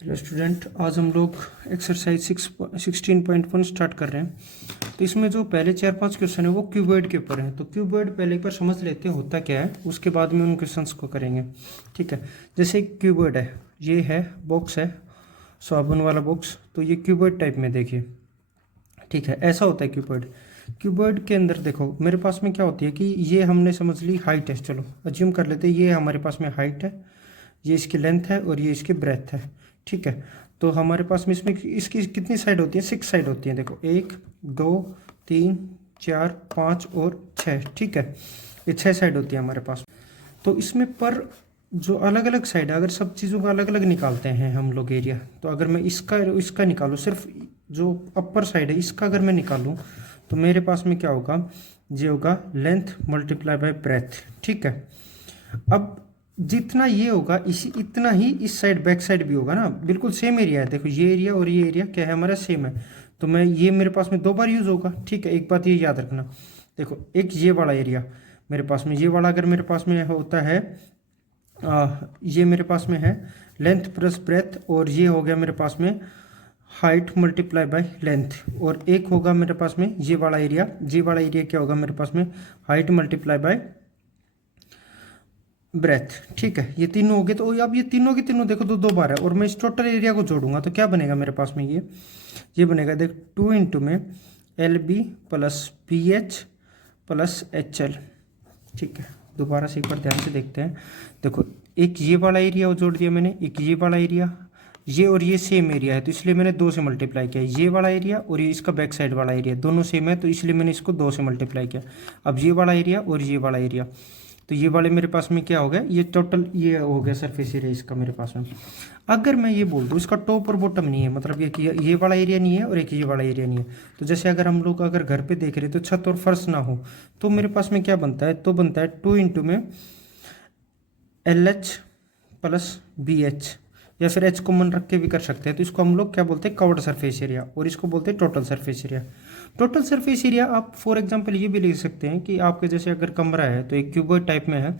Hello student, आज हम लोग एक्सरसाइज 16.1 स्टार्ट कर रहे हैं। तो इसमें जो पहले 4-5 क्वेश्चन है वो क्यूबॉइड के ऊपर हैं। तो क्यूबॉइड पहले एक बार समझ लेते हैं होता क्या है, उसके बाद में उन क्वेश्चंस को करेंगे। ठीक है, जैसे एक क्यूबॉइड है, ये है बॉक्स है, साबुन वाला बॉक्स। तो ये क्यूबॉइड टाइप में देखिए, ठीक है, ऐसा होता है क्यूबॉइड। क्यूबॉइड के अंदर देखो मेरे पास में क्या होती है कि ये हमने समझ ली हाइट है, चलो अज्यूम कर लेते हैं ये हमारे पास में हाइट है, ये इसकी लेंथ है और ये इसकी ब्रेथ है। ठीक है, तो हमारे पास में इसमें इसकी कितनी साइड होती है? 6 साइड होती है। देखो 1 2 3 4 5 और 6। ठीक है, ये 6 साइड होती है हमारे पास। तो इसमें पर जो अलग अलग साइड है, अगर सब चीज़ों का अलग अलग निकालते हैं हम लोग एरिया, तो अगर मैं इसका इसका निकालूँ, सिर्फ जो अपर साइड है इसका अगर मैं निकालूँ, तो मेरे पास में क्या होगा? ये होगा लेंथ मल्टीप्लाई बाय ब्रेथ। ठीक है, अब जितना ये होगा इसी इतना ही इस साइड बैक साइड भी होगा ना, बिल्कुल सेम एरिया है। देखो ये एरिया और ये एरिया क्या है हमारा? सेम है। तो मैं ये मेरे पास में 2 बार यूज़ होगा। ठीक है, एक बात ये याद रखना, देखो एक ये वाला एरिया मेरे पास में, ये वाला अगर मेरे पास में होता है ये मेरे पास में है लेंथ प्लस ब्रेथ, और ये हो गया मेरे पास में हाइट मल्टीप्लाई बाय लेंथ, और एक होगा मेरे पास में ये वाला एरिया। ये वाला एरिया क्या होगा मेरे पास में? Height multiply by breath. ठीक है, ये तीनों हो गए। तो अब ये तीनों के तीनों देखो 2 बार है, और मैं इस टोटल एरिया को जोड़ूंगा तो क्या बनेगा मेरे पास में? ये बनेगा, देख 2 इंटू में L B plus P H plus H L. ठीक है, दोबारा से एक बार ध्यान से देखते हैं। देखो एक ये वाला एरिया जोड़ दिया मैंने, एक ये वाला एरिया, ये और ये सेम एरिया है तो इसलिए मैंने 2 से मल्टीप्लाई किया। ये वाला एरिया और ये इसका बैक साइड वाला एरिया दोनों सेम है तो इसलिए मैंने इसको 2 से मल्टीप्लाई किया। अब ये वाला एरिया और ये वाला एरिया, तो ये वाले मेरे पास में क्या हो गया? ये टोटल ये हो गया सरफेस एरिया इसका मेरे पास में। अगर मैं ये बोल दूँ इसका टॉप और बॉटम नहीं है, मतलब ये वाला एरिया नहीं है और एक ये वाला एरिया नहीं है, तो जैसे अगर हम लोग अगर घर पे देख रहे तो छत और फर्श ना हो, तो मेरे पास में क्या बनता है? तो बनता है 2 इंटू में L H plus B H, या फिर एच कॉमन रख के भी कर सकते हैं। तो इसको हम लोग क्या बोलते हैं? कवर्ड सरफेस एरिया, और इसको बोलते हैं total surface area. Total surface area आप फॉर एग्जांपल ये भी लिख सकते हैं कि आपके जैसे अगर कमरा है तो एक क्यूबॉइड टाइप में है,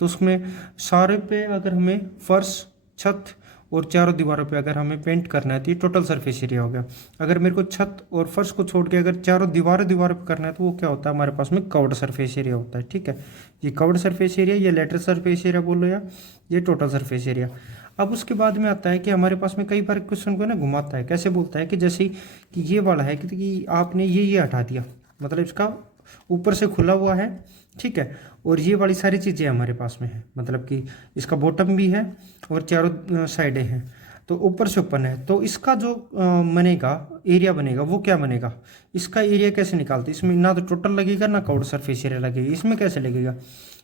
तो उसमें सारे पे अगर हमें फर्श, छत और चारों दीवारों पे अगर हमें पेंट करना है तो ये टोटल सरफेस एरिया हो गया। अगर मेरे को छत और फर्श को छोड़ के अगर चारों दीवारों पे करना है तो वो क्या होता है हमारे पास में? कवर्ड सरफेस एरिया होता है। ठीक है, ये कवर्ड सरफेस एरिया, ये लेटरल सरफेस एरिया बोलो या ये टोटल सरफेस एरिया। अब उसके बाद में आता है कि हमारे पास में कई बार क्वेश्चन को ना घुमाता है, कैसे बोलता है कि जैसे कि ये वाला है कि आपने ये हटा दिया, मतलब इसका ऊपर से खुला हुआ है। ठीक है, और ये वाली सारी चीज़ें हमारे पास में है, मतलब कि इसका बॉटम भी है और चारों साइडें हैं, तो ऊपर से ओपन है। तो इसका जो बनेगा एरिया बनेगा वो क्या बनेगा? इसका एरिया कैसे निकालते? इसमें ना तो टोटल लगेगा ना कवर्ड सरफेस एरिया लगेगा। इसमें कैसे लगेगा?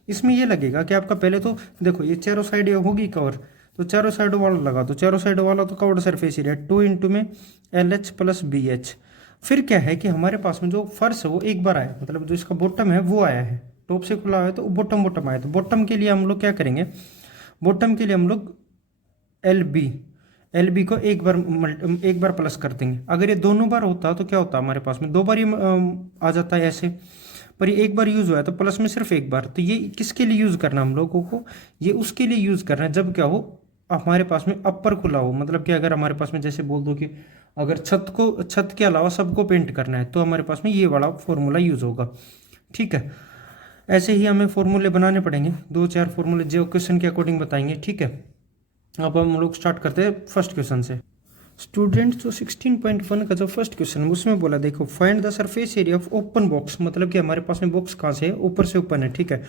इसमें ये लगेगा कि आपका पहले तो देखो ये चारों साइड होगी कवर, तो चारों साइडों वाला लगा दो, चारों साइडों वाला तो कवर्ड सरफेस एरिया 2 इंटू में L H plus B H. फिर क्या है कि हमारे पास में जो फर्श है वो एक बार आया, मतलब जो इसका बॉटम है वो आया है, टॉप से खुला हुआ है तो बॉटम आया। तो बॉटम के लिए हम लोग क्या करेंगे? बॉटम के लिए हम लोग एल बी को एक बार प्लस कर देंगे। अगर ये दोनों बार होता तो क्या होता? हमारे पास में 2 बार ही आ जाता है ऐसे, पर ये एक बार यूज़ हुआ है तो प्लस में सिर्फ एक बार। तो ये किसके लिए यूज़ करना हम लोगों को? ये उसके लिए यूज़ करना है जब क्या हो हमारे पास में अपर खुला हो, मतलब कि अगर हमारे पास में जैसे बोल दो कि अगर छत के अलावा सबको पेंट करना है तो हमारे पास में ये वाला फॉर्मूला यूज़ होगा। ठीक है, ऐसे ही हमें फॉर्मूले बनाने पड़ेंगे, 2-4 फॉर्मूले जो क्वेश्चन के अकॉर्डिंग बताएंगे। ठीक है, अब हम लोग स्टार्ट करते हैं फर्स्ट क्वेश्चन से। स्टूडेंट जो 16.1 का जो फर्स्ट क्वेश्चन है उसमें बोला, देखो find the surface area of open box, मतलब कि हमारे पास में बॉक्स कहाँ से है? ऊपर से ओपन है। ठीक है,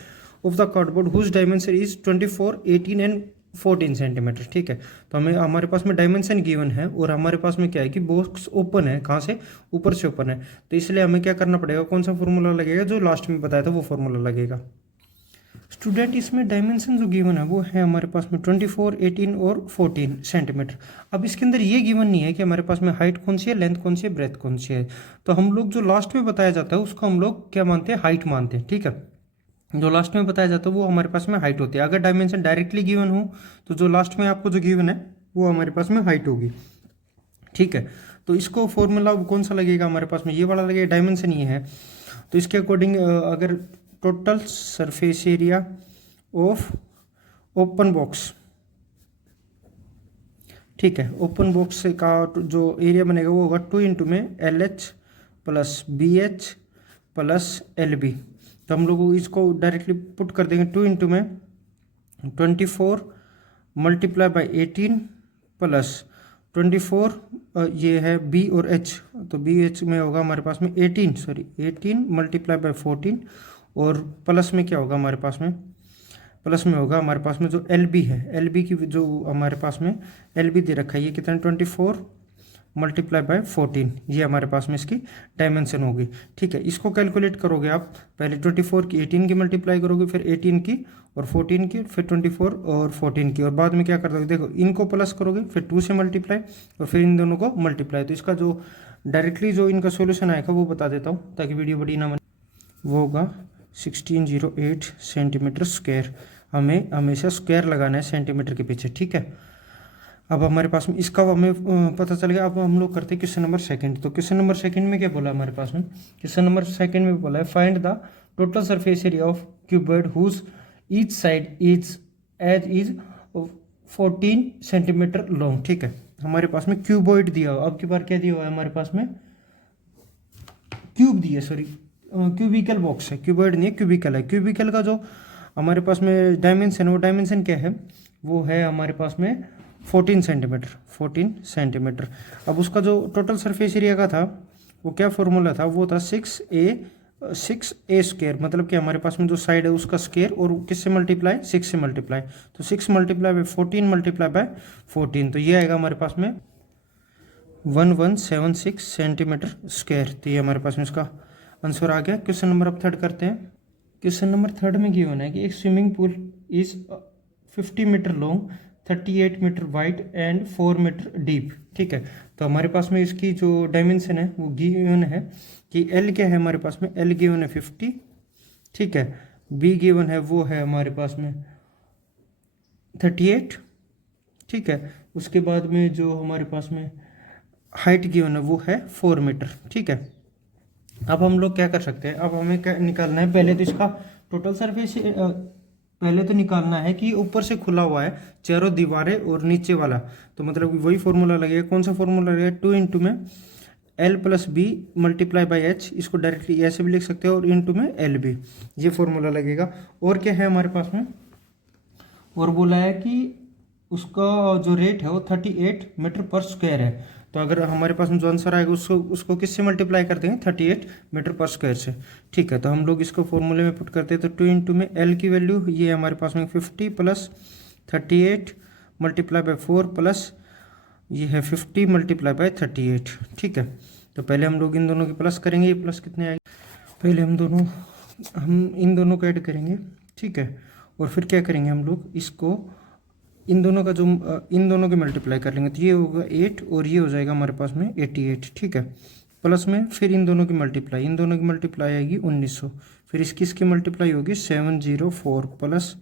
of the cardboard whose dimension is 24, 18 and 14 centimetre. ठीक है, तो हमें हमारे पास में डायमेंशन गिवन है और हमारे पास में क्या है कि बॉक्स ओपन है, कहाँ से? ऊपर से ओपन है। तो इसलिए हमें क्या करना पड़ेगा? कौन सा फॉर्मूला लगेगा? जो लास्ट में बताया था वो फॉर्मूला लगेगा। स्टूडेंट इसमें डायमेंशन जो गिवन है वो है हमारे पास में 24, 18 और 14 सेंटीमीटर। अब इसके अंदर ये गिवन नहीं है कि हमारे पास में हाइट कौन सी है, लेंथ कौन सी है, ब्रेथ कौन सी है। तो हम लोग जो लास्ट में बताया जाता है उसको हम लोग क्या मानते हैं? हाइट मानते हैं। ठीक है, जो लास्ट में बताया जाता है वो हमारे पास में हाइट होती है। अगर डायमेंशन डायरेक्टली गिवन हो तो जो लास्ट में आपको जो गिवन है वो हमारे पास में हाइट होगी। ठीक है, तो इसको फॉर्मूला कौन सा लगेगा हमारे पास में? ये वाला लगेगा, डायमेंशन ये है। तो इसके अकॉर्डिंग अगर total surface area of open box, ठीक है। ओपन बॉक्स का जो एरिया बनेगा वो होगा 2 इंटू में LH plus BH plus LB। तो हम लोग इसको डायरेक्टली पुट कर देंगे 2 इंटू में 24 मल्टीप्लाई बाई 18 प्लस 24 ये है B और H, तो BH में होगा हमारे पास में 18 मल्टीप्लाई बाई 14 और प्लस में क्या होगा हमारे पास में, प्लस में होगा हमारे पास में जो LB है, LB की जो हमारे पास में LB दे रखा है ये कितना 24 मल्टीप्लाई बाय 14, ये हमारे पास में इसकी डायमेंशन होगी। ठीक है, इसको कैलकुलेट करोगे आप, पहले 24 की 18 की मल्टीप्लाई करोगे, फिर 18 की और 14 की, फिर 24 और 14 की, और बाद में क्या कर दोगे, देखो इनको प्लस करोगे, फिर 2 से मल्टीप्लाई और फिर इन दोनों को मल्टीप्लाई। तो इसका जो डायरेक्टली जो इनका सोल्यूशन आएगा वो बता देता हूँ ताकि वीडियो बड़ी ना बने। वो होगा 1608 सेंटीमीटर स्क्वायर। हमें हमेशा स्क्वायर लगाना है सेंटीमीटर के पीछे। ठीक है, अब हमारे पास में इसका हमें पता चल गया। अब हम लोग करते हैं क्वेश्चन नंबर सेकंड। तो क्वेश्चन नंबर सेकंड में क्या बोला हमारे पास में, क्वेश्चन नंबर सेकंड में बोला है find the total surface area of cuboid whose each side is 14 centimetre long. ठीक है, हमारे पास में क्यूबॉइड दिया हुआ, अब की बार क्या दिया हुआ है हमारे पास में, क्यूब दिया, सॉरी क्यूबिकल बॉक्स है, क्यूबॉइड नहीं है क्यूबिकल है। क्यूबिकल का जो हमारे पास में डायमेंशन है, वो डायमेंशन क्या है, वो है हमारे पास में 14 सेंटीमीटर। अब उसका जो टोटल सरफेस एरिया का था वो क्या फॉर्मूला था, वो था 6a स्क्वायर, मतलब कि हमारे पास में जो साइड है उसका स्क्वायर और किससे मल्टीप्लाई, 6 से मल्टीप्लाई, तो 6 मल्टीप्लाई बाय 14 मल्टीप्लाई बाय 14, तो ये आएगा हमारे पास में 1176 सेंटीमीटर स्क्वायर। तो ये हमारे पास में इसका आंसर आ गया। क्वेश्चन नंबर अब थर्ड करते हैं। क्वेश्चन नंबर थर्ड में गिवन है कि एक swimming pool is 50 metre long, 38 metre wide and 4 metre deep. ठीक है, तो हमारे पास में इसकी जो डायमेंशन है वो गिवन है कि L क्या है हमारे पास में, L गिवन है 50। ठीक है, B गिवन है वो है हमारे पास में 38। ठीक है, उसके बाद में जो हमारे पास में हाइट गिवन है वो है 4 मीटर। ठीक है, अब हम लोग क्या कर सकते हैं, अब हमें क्या निकालना है, पहले तो इसका टोटल सरफेस पहले तो निकालना है कि ऊपर से खुला हुआ है चारों दीवारें और नीचे वाला, तो मतलब वही फॉर्मूला लगेगा। कौन सा फॉर्मूला लगेगा, 2 इंटू में L plus B multiply by H, इसको डायरेक्टली ऐसे भी लिख सकते हो, और इंटू में LB, ये फॉर्मूला लगेगा। और क्या है हमारे पास में, और बोला है कि उसका जो रेट है वो 38 मीटर पर स्क्वायर है। तो अगर हमारे पास में जो आंसर आएगा उसको किससे मल्टीप्लाई कर देंगे, 38 मीटर पर स्क्वायर से। ठीक है, तो हम लोग इसको फॉर्मूले में पुट करते हैं, तो 2 इंटू में L की वैल्यू ये हमारे पास में 50 प्लस 38 मल्टीप्लाई बाई 4 प्लस ये है 50 मल्टीप्लाई बाई 38। ठीक है, तो पहले हम लोग इन दोनों की प्लस करेंगे, ये प्लस कितने आएंगे, पहले हम इन दोनों को ऐड करेंगे। ठीक है, और फिर क्या करेंगे हम लोग, इसको इन दोनों का जो इन दोनों की मल्टीप्लाई कर लेंगे, तो ये होगा 8 और ये हो जाएगा हमारे पास में 88। ठीक है, प्लस में फिर इन दोनों की मल्टीप्लाई आएगी 1900, फिर इसकी मल्टीप्लाई होगी 704 प्लस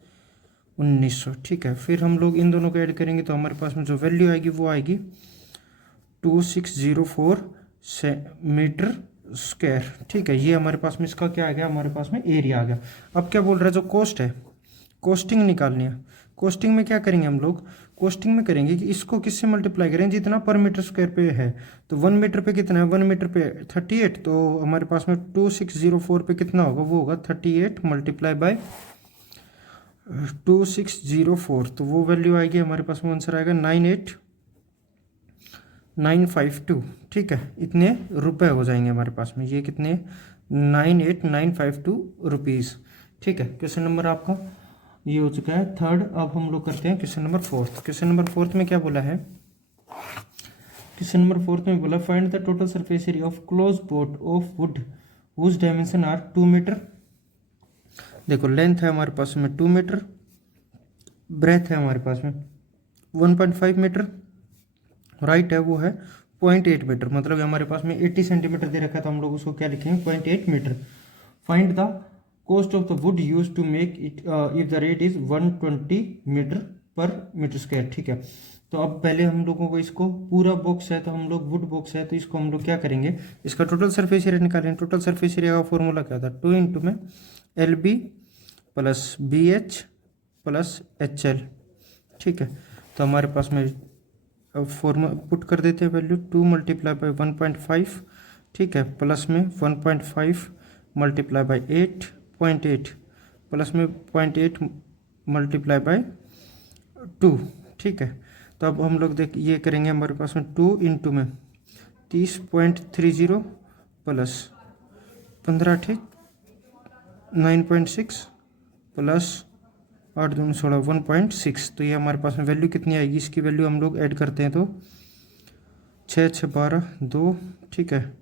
1900। ठीक है, फिर हम लोग इन दोनों को ऐड करेंगे तो हमारे पास में जो वैल्यू आएगी वो आएगी 2604 मीटर स्क्वायर। ठीक है, ये हमारे पास में इसका क्या आ गया, हमारे पास में एरिया आ गया। अब क्या बोल रहा है, जो कॉस्ट है, कॉस्टिंग निकालनी है। कॉस्टिंग में क्या करेंगे हम लोग, कॉस्टिंग में करेंगे कि इसको किससे मल्टीप्लाई करें, जितना पर मीटर स्क्वायर पे है, तो 1 मीटर पे कितना है, 1 मीटर पे 38, तो हमारे पास में 2604 पे कितना होगा, वो होगा 38 मल्टीप्लाई बाय 2604, तो वो वैल्यू आएगी हमारे पास में, आंसर आएगा 98952। ठीक है, इतने रुपए हो जाएंगे हमारे पास में, ये कितने 98952 रुपीज़। ठीक है, क्वेश्चन नंबर आपका ये हो चुका है थर्ड। अब हम लोग करते हैं question number fourth. Question number fourth में क्या बोला है, क्वेश्चन नंबर फोर्थ में बोला find the total surface area of close board of wood whose dimension are 2 metre. देखो लेंथ है हमारे पास में 2 मीटर, ब्रेथ है हमारे पास में 1.5 मीटर, राइट है वो है 0.8 मीटर, मतलब हमारे पास में 80 सेंटीमीटर दे रखा है, तो हम लोग उसको क्या लिखेंगे 0.8 metre. Find the cost of the wood used to make it if the rate is 120 metre पर मीटर स्क्वायर। ठीक है, तो अब पहले हम लोगों को इसको पूरा बॉक्स है, तो हम लोग वुड बॉक्स है, तो इसको हम लोग क्या करेंगे, इसका टोटल सरफेस एरिया निकालेंगे। टोटल सरफेस एरिया का फॉर्मूला क्या था, 2 इंटू में LB plus BH plus HL। ठीक है, तो हमारे पास में अब फॉर्म पुट कर देते हैं वैल्यू 2 मल्टीप्लाई बाई 1.5, ठीक है, प्लस में 1.5 मल्टीप्लाई बाई 8.8 प्लस में 0.8 मल्टीप्लाई बाई 2, ठीक है। तो अब हम लोग देख ये करेंगे, हमारे पास में 2 इंटू में 30.30 प्लस 15, ठीक, 9.6 प्लस 8 दूनी 16 1.6। तो ये हमारे पास में वैल्यू कितनी आएगी, इसकी वैल्यू हम लोग ऐड करते हैं तो 6 6 12 2, ठीक है।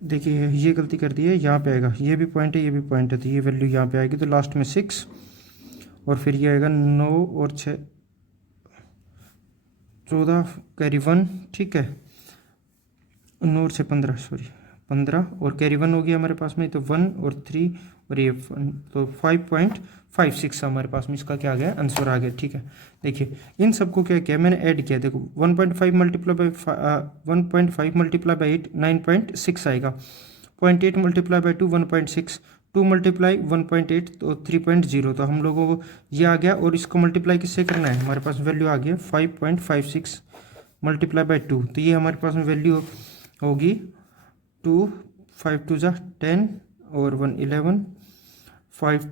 देखिए ये गलती कर दी है, यहाँ पे आएगा, ये भी पॉइंट है ये भी पॉइंट है, तो ये वैल्यू यहाँ पे आएगी, तो लास्ट में 6 और फिर ये आएगा 9 और 6 14 कैरी 1, ठीक है, 9 और 6 15, सॉरी 15 और कैरी 1 हो गया हमारे पास में, तो 1 और 3 और ये 1, तो 5.56 हमारे पास में इसका क्या आ गया, आंसर आ गया, ठीक है। देखिए इन सबको क्या किया मैंने ऐड किया, देखो 1.5 मल्टीप्लाई बाई 1.5 मल्टीप्लाई बाई 8 9.6 आएगा, 0.8 मल्टीप्लाई बाई 2 1.6, 2 मल्टीप्लाई 1.8 तो 3.0, तो हम लोगों को ये आ गया। और इसको मल्टीप्लाई किससे करना है, हमारे पास वैल्यू आ गया 5.56 मल्टीप्लाई बाई 2, तो ये हमारे पास में वैल्यू होगी 2 5 2 10 और 1 11 5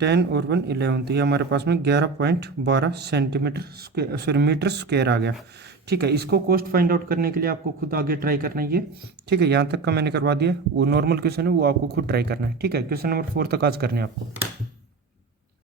10 और 1 11, तो ये हमारे पास में 11.12 सेंटीमीटर सॉरी मीटर स्क्वायर आ गया, ठीक है। इसको कॉस्ट फाइंड आउट करने के लिए आपको खुद आगे ट्राई करना है ये, ठीक है। यहाँ तक का मैंने करवा दिया, वो नॉर्मल क्वेश्चन है वो आपको खुद ट्राई करना है, ठीक है। क्वेश्चन नंबर 4 तक आज करने हैं आपको।